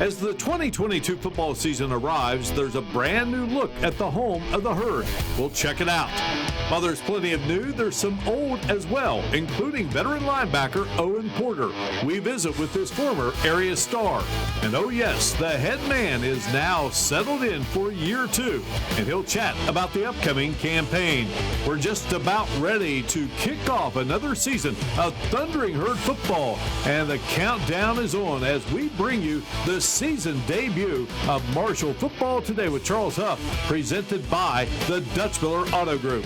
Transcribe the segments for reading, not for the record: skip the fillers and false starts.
As the 2022 football season arrives, there's a brand new look at the home of the Herd. We'll check it out. While there's plenty of new, there's some old as well, including veteran linebacker Owen Porter. We visit with this former area star. And oh yes, the head man is now settled in for year 2, and he'll chat about the upcoming campaign. We're just about ready to kick off another season of Thundering Herd football, and the countdown is on as we bring you the season debut of Marshall Football Today with Charles Huff, presented by the Dutch Miller Auto Group.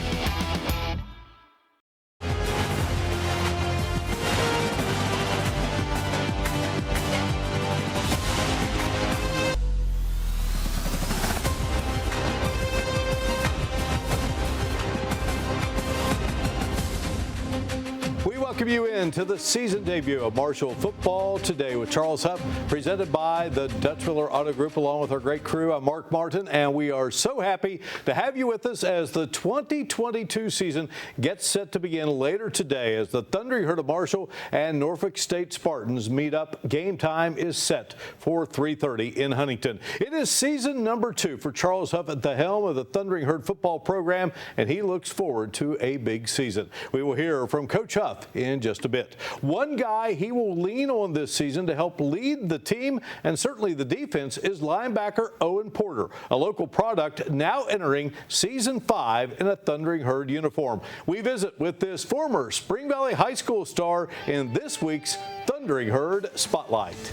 Welcome you into the season debut of Marshall Football Today with Charles Huff, presented by the Dutch Miller Auto Group, along with our great crew. I'm Mark Martin, and we are so happy to have you with us as the 2022 season gets set to begin later today as the Thundering Herd of Marshall and Norfolk State Spartans meet up. Game time is set for 3:30 in Huntington. It is season number 2 for Charles Huff at the helm of the Thundering Herd football program, and he looks forward to a big season. We will hear from Coach Huff in just a bit. One guy he will lean on this season to help lead the team and certainly the defense is linebacker Owen Porter, a local product now entering season 5 in a Thundering Herd uniform. We visit with this former Spring Valley High School star in this week's Thundering Herd Spotlight.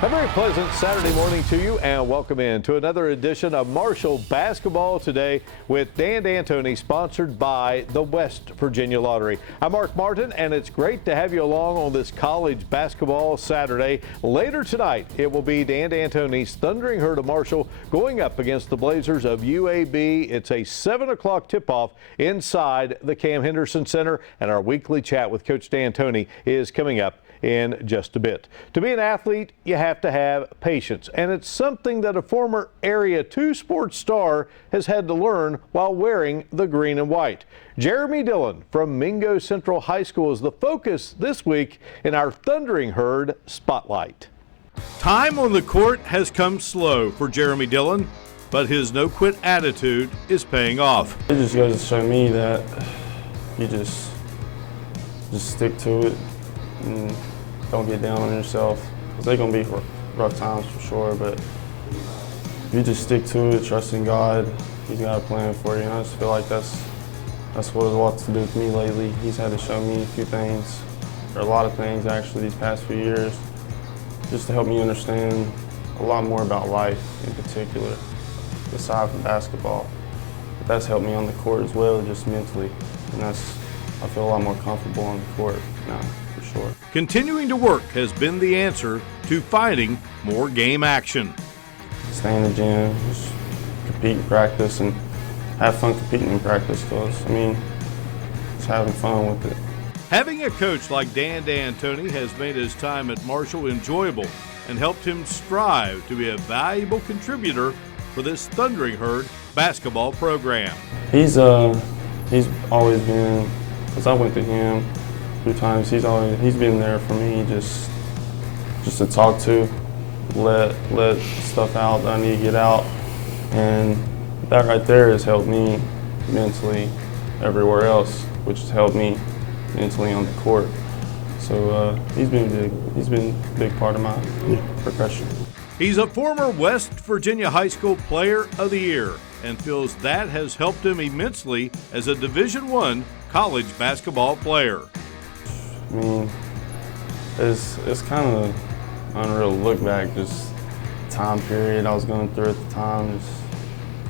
A very pleasant Saturday morning to you, and welcome in to another edition of Marshall Basketball Today with Dan D'Antoni, sponsored by the West Virginia Lottery. I'm Mark Martin, and it's great to have you along on this college basketball Saturday. Later tonight, it will be Dan D'Antoni's Thundering Herd of Marshall going up against the Blazers of UAB. It's a 7 o'clock tip-off inside the Cam Henderson Center, and our weekly chat with Coach D'Antoni is coming up in just a bit. To be an athlete, you have to have patience, and it's something that a former Area 2 sports star has had to learn while wearing the green and white. Jeremy Dillon from Mingo Central High School is the focus this week in our Thundering Herd Spotlight. Time on the court has come slow for Jeremy Dillon, but his no-quit attitude is paying off. It just goes to show me that you just stick to it and don't get down on yourself. They're going to be rough times for sure, but if you just stick to it, trust in God, He's got a plan for you. And I just feel like that's what a lot to do with me lately. He's had to show me a few things, or a lot of things actually, these past few years, just to help me understand a lot more about life in particular, aside from basketball. But that's helped me on the court as well, just mentally. And I feel a lot more comfortable on the court now. Sure. Continuing to work has been the answer to finding more game action. Stay in the gym, just compete in practice, and have fun competing in practice, because, I mean, just having fun with it. Having a coach like Dan D'Antoni has made his time at Marshall enjoyable and helped him strive to be a valuable contributor for this Thundering Herd basketball program. He's always been, because I went to him a few times, he's been there for me just to talk to, let stuff out that I need to get out, and that right there has helped me mentally everywhere else, which has helped me mentally on the court. So he's been a big part of my progression. He's a former West Virginia High School Player of the Year and feels that has helped him immensely as a Division I college basketball player. I mean, it's kind of unreal to look back, just the time period I was going through at the time. Just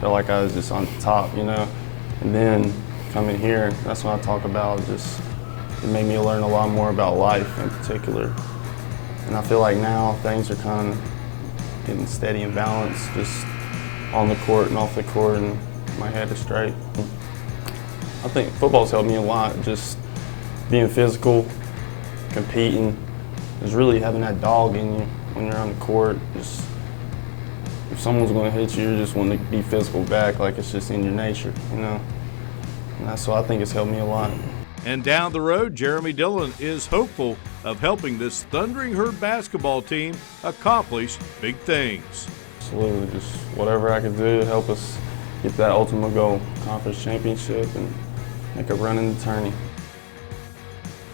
felt like I was just on the top, you know. And then coming here, that's what I talk about. Just it made me learn a lot more about life in particular. And I feel like now things are kind of getting steady and balanced, just on the court and off the court, and my head is straight. I think football's helped me a lot, just being physical, competing, is really having that dog in you when you're on the court. Just if someone's going to hit you, you just want to be physical back, like it's just in your nature, you know. And that's what I think has helped me a lot. And down the road, Jeremy Dillon is hopeful of helping this Thundering Herd basketball team accomplish big things. Absolutely, just whatever I could do to help us get that ultimate goal, conference championship, and make a run in the tourney.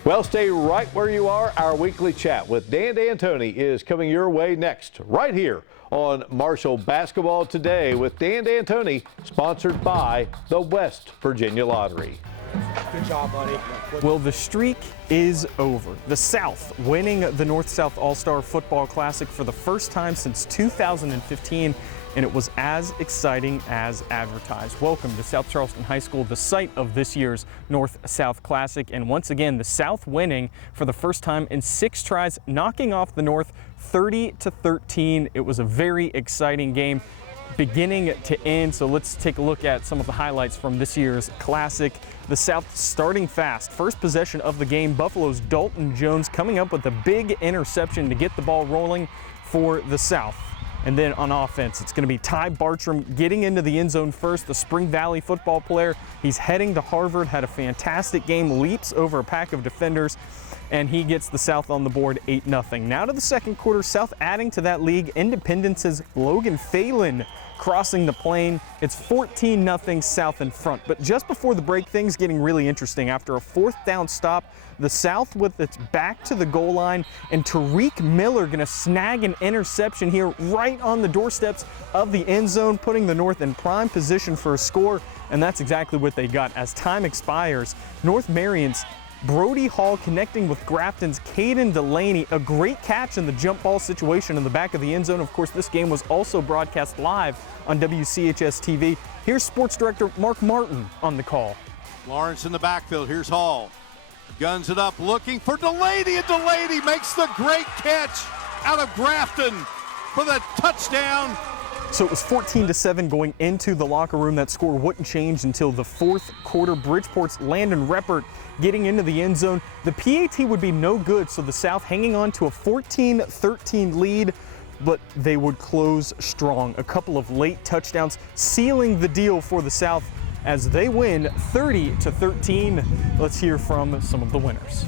Well, stay right where you are. Our weekly chat with Dan D'Antoni is coming your way next, right here on Marshall Basketball Today with Dan D'Antoni, sponsored by the West Virginia Lottery. Good job, buddy. Well, the streak is over. The South winning the North-South All-Star Football Classic for the first time since 2015, and it was as exciting as advertised. Welcome to South Charleston High School, the site of this year's North-South Classic, and once again, the South winning for the first time in 6 tries, knocking off the North 30-13. It was a very exciting game, beginning to end. So let's take a look at some of the highlights from this year's Classic. The South starting fast. First possession of the game, Buffalo's Dalton Jones coming up with a big interception to get the ball rolling for the South. And then on offense, it's going to be Ty Bartram getting into the end zone first, the Spring Valley football player. He's heading to Harvard, had a fantastic game, leaps over a pack of defenders, and he gets the South on the board 8-0. Now to the second quarter, South adding to that lead. Independence's Logan Phelan crossing the plane. It's 14-0 South in front. But just before the break, things getting really interesting. After a 4th down stop, the South with its back to the goal line, and Tariq Miller gonna snag an interception here right on the doorsteps of the end zone, putting the North in prime position for a score, and that's exactly what they got. As time expires, North Marion's Brody Hall connecting with Grafton's Caden Delaney. A great catch in the jump ball situation in the back of the end zone. Of course, this game was also broadcast live on WCHS TV. Here's Sports Director Mark Martin on the call. Lawrence in the backfield. Here's Hall. Guns it up, looking for Delaney, and Delaney makes the great catch out of Grafton for the touchdown. So it was 14-7 going into the locker room. That score wouldn't change until the 4th quarter. Bridgeport's Landon Reppert getting into the end zone. The PAT would be no good, so the South hanging on to a 14-13 lead, but they would close strong. A couple of late touchdowns sealing the deal for the South as they win 30-13. Let's hear from some of the winners.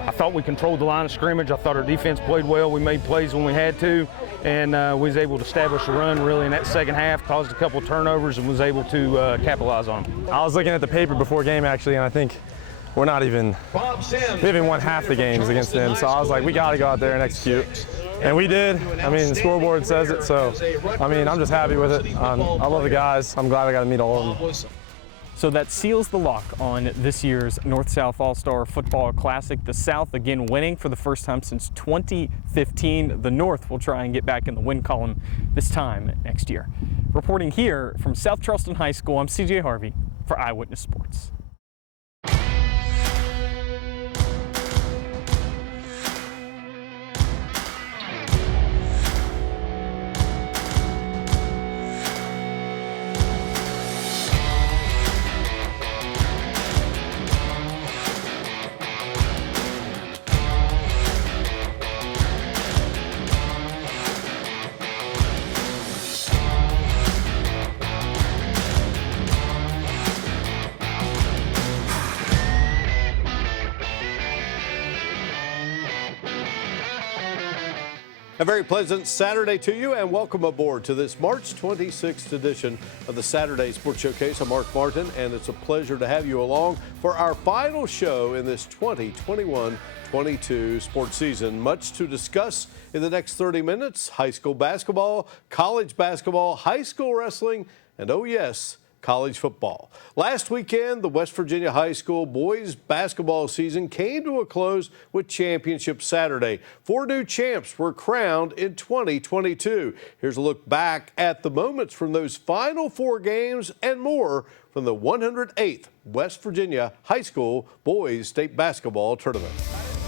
I thought we controlled the line of scrimmage. I thought our defense played well. We made plays when we had to, and we was able to establish a run really in that second half, caused a couple turnovers, and was able to capitalize on them. I was looking at the paper before game actually, and I think we haven't won half the games against them. So I was like, we got to go out there and execute. And we did. I mean, the scoreboard says it, so I mean, I'm just happy with it. I love the guys. I'm glad I got to meet all of them. So that seals the lock on this year's North-South All-Star Football Classic. The South again winning for the first time since 2015. The North will try and get back in the win column this time next year. Reporting here from South Charleston High School, I'm CJ Harvey for Eyewitness Sports. A very pleasant Saturday to you, and welcome aboard to this March 26th edition of the Saturday Sports Showcase. I'm Mark Martin, and it's a pleasure to have you along for our final show in this 2021-22 sports season. Much to discuss in the next 30 minutes: high school basketball, college basketball, high school wrestling, and oh yes, college football. Last weekend, the West Virginia high school boys basketball season came to a close with Championship Saturday. 4 new champs were crowned in 2022. Here's a look back at the moments from those final 4 games and more from the 108th West Virginia High School Boys State Basketball Tournament.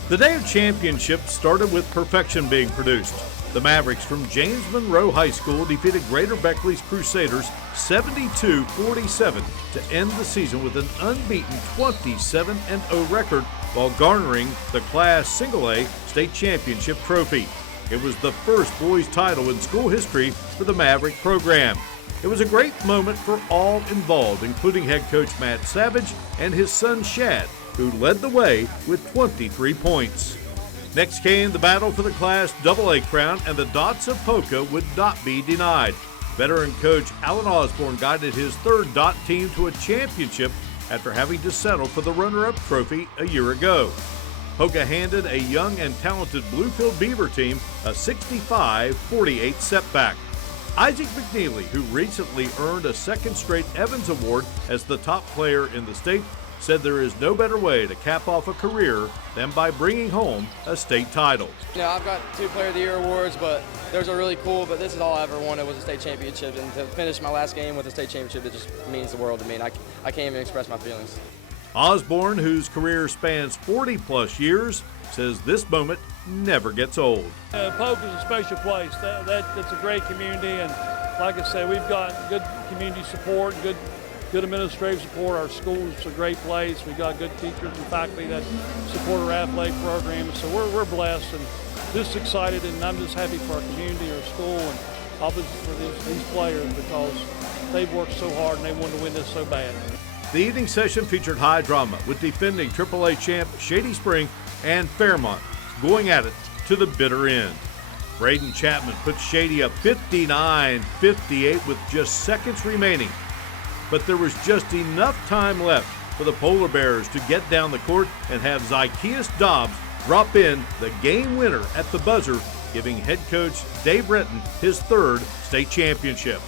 The day of championship started with perfection being produced. The Mavericks from James Monroe High School defeated Greater Beckley's Crusaders 72-47 to end the season with an unbeaten 27-0 record while garnering the Class Single A State Championship trophy. It was the first boys title in school history for the Maverick program. It was a great moment for all involved, including head coach Matt Savage and his son Shad, who led the way with 23 points. Next came the battle for the Class AA crown, and the Dots of Polka would not be denied. Veteran coach Alan Osborne guided his third Dot team to a championship after having to settle for the runner-up trophy a year ago. Polka handed a young and talented Bluefield Beaver team a 65-48 setback. Isaac McNeely, who recently earned a second straight Evans Award as the top player in the state, said there is no better way to cap off a career than by bringing home a state title. You know, I've got 2 Player of the Year awards, but those are really cool, but this is all I ever wanted was a state championship, and to finish my last game with a state championship, it just means the world to me, and I can't even express my feelings. Osborne, whose career spans 40-plus years, says this moment never gets old. Polk is a special place. That's a great community, and like I said, we've got good community support, good administrative support. Our school's a great place. We've got good teachers and faculty that support our athletic programs, so we're blessed and just excited, and I'm just happy for our community, our school, and obviously for these players because they've worked so hard and they wanted to win this so bad. The evening session featured high drama with defending AAA champ Shady Spring and Fairmont going at it to the bitter end. Braden Chapman put Shady up 59-58 with just seconds remaining. But there was just enough time left for the Polar Bears to get down the court and have Zykeus Dobbs drop in the game winner at the buzzer, giving head coach Dave Renton his third state championship.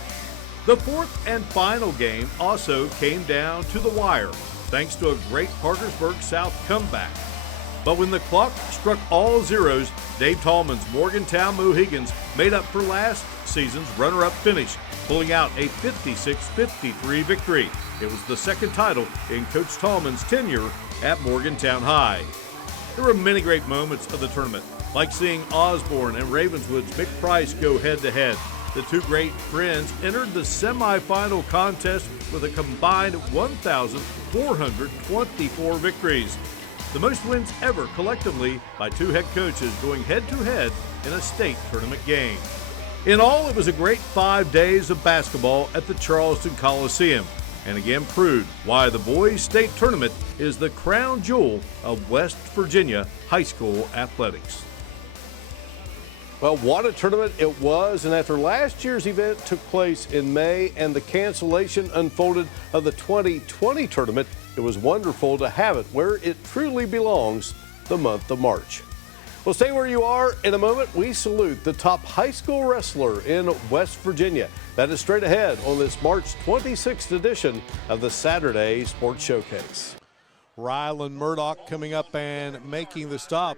The fourth and final game also came down to the wire, thanks to a great Parkersburg South comeback. But when the clock struck all zeros, Dave Tallman's Morgantown Mohegans made up for last season's runner-up finish, pulling out a 56-53 victory. It was the second title in Coach Tallman's tenure at Morgantown High. There were many great moments of the tournament, like seeing Osborne and Ravenswood's Mick Price go head-to-head. The two great friends entered the semifinal contest with a combined 1,424 victories, the most wins ever collectively by two head coaches going head-to-head in a state tournament game. In all, it was a great 5 days of basketball at the Charleston Coliseum, and again proved why the boys' state tournament is the crown jewel of West Virginia high school athletics. Well, what a tournament it was, and after last year's event took place in May and the cancellation unfolded of the 2020 tournament, it was wonderful to have it where it truly belongs, the month of March. Well, stay where you are. In a moment, we salute the top high school wrestler in West Virginia. That is straight ahead on this March 26th edition of the Saturday Sports Showcase. Rylan Murdoch coming up and making the stop.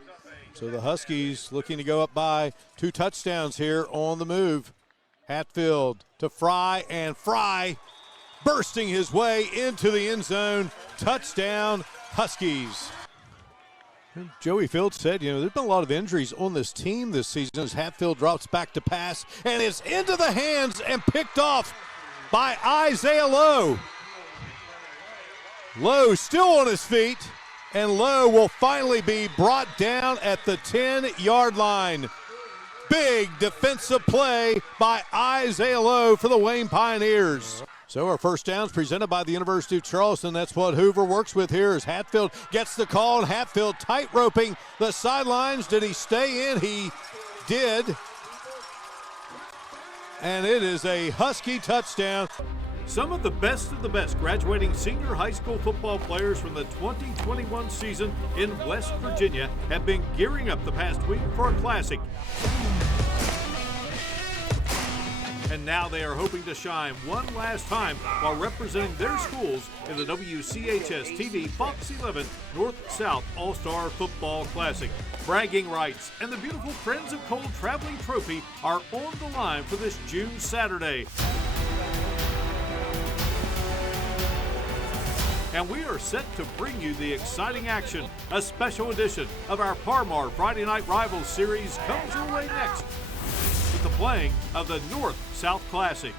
So the Huskies looking to go up by 2 touchdowns here on the move. Hatfield to Fry, and Fry bursting his way into the end zone. Touchdown, Huskies. And Joey Fields said, there's been a lot of injuries on this team this season as Hatfield drops back to pass, and it's into the hands and picked off by Isaiah Lowe. Lowe still on his feet, and Lowe will finally be brought down at the 10-yard line. Big defensive play by Isaiah Lowe for the Wayne Pioneers. So our first down's presented by the University of Charleston. That's what Hoover works with here as Hatfield gets the call, and Hatfield tight-roping the sidelines. Did he stay in? He did. And it is a Husky touchdown. Some of the best graduating senior high school football players from the 2021 season in West Virginia have been gearing up the past week for a classic. And now they are hoping to shine one last time while representing their schools in the WCHS TV Fox 11 North-South All-Star Football Classic. Bragging rights and the beautiful Friends of Cole Traveling Trophy are on the line for this June Saturday. And we are set to bring you the exciting action. A special edition of our Parmar Friday Night Rivals series comes your way next with the playing of the North-South Classic.